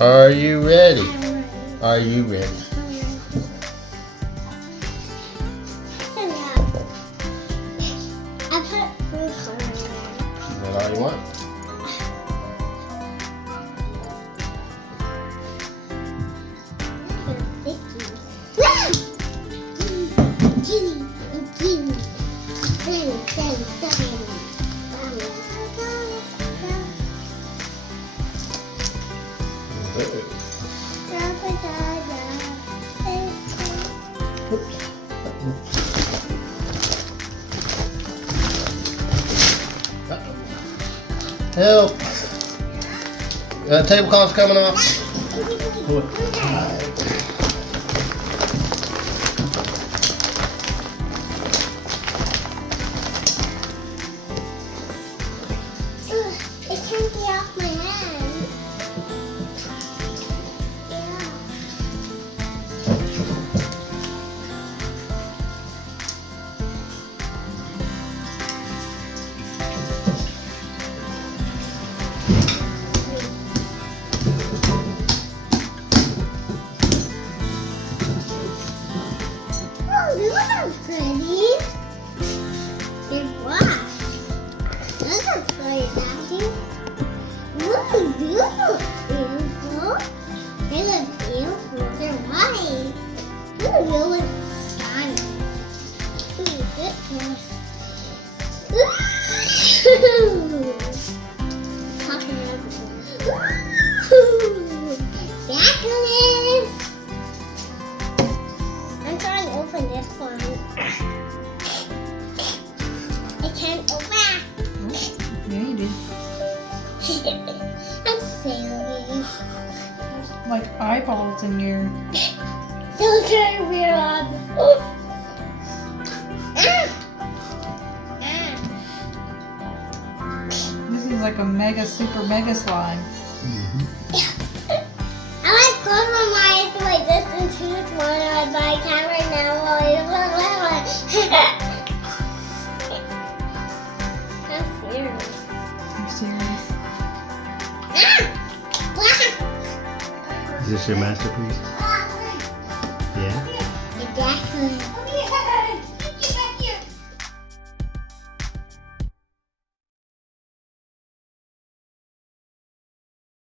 Are you ready? Are you ready? I put food coloring on. Is that all you want? Help! Tablecloth's coming off. It can't be off my hand. Oh, those are pretty. They're washed. Those are pretty, Daddy. Ooh, these look beautiful. They look beautiful. They're white. Ooh, they look shiny. Ooh, goodness. Ooh. Talking everywhere. Ooh. Necklace. I'm trying to open this one. I can't open. Yeah, you did. I'm silly. Like eyeballs in your. So turn me on. This is like a mega, super mega slime. I like close my eyes like this and choose one, but I can't right now. I'm serious. You're serious? Is this your masterpiece? Yeah? Exactly.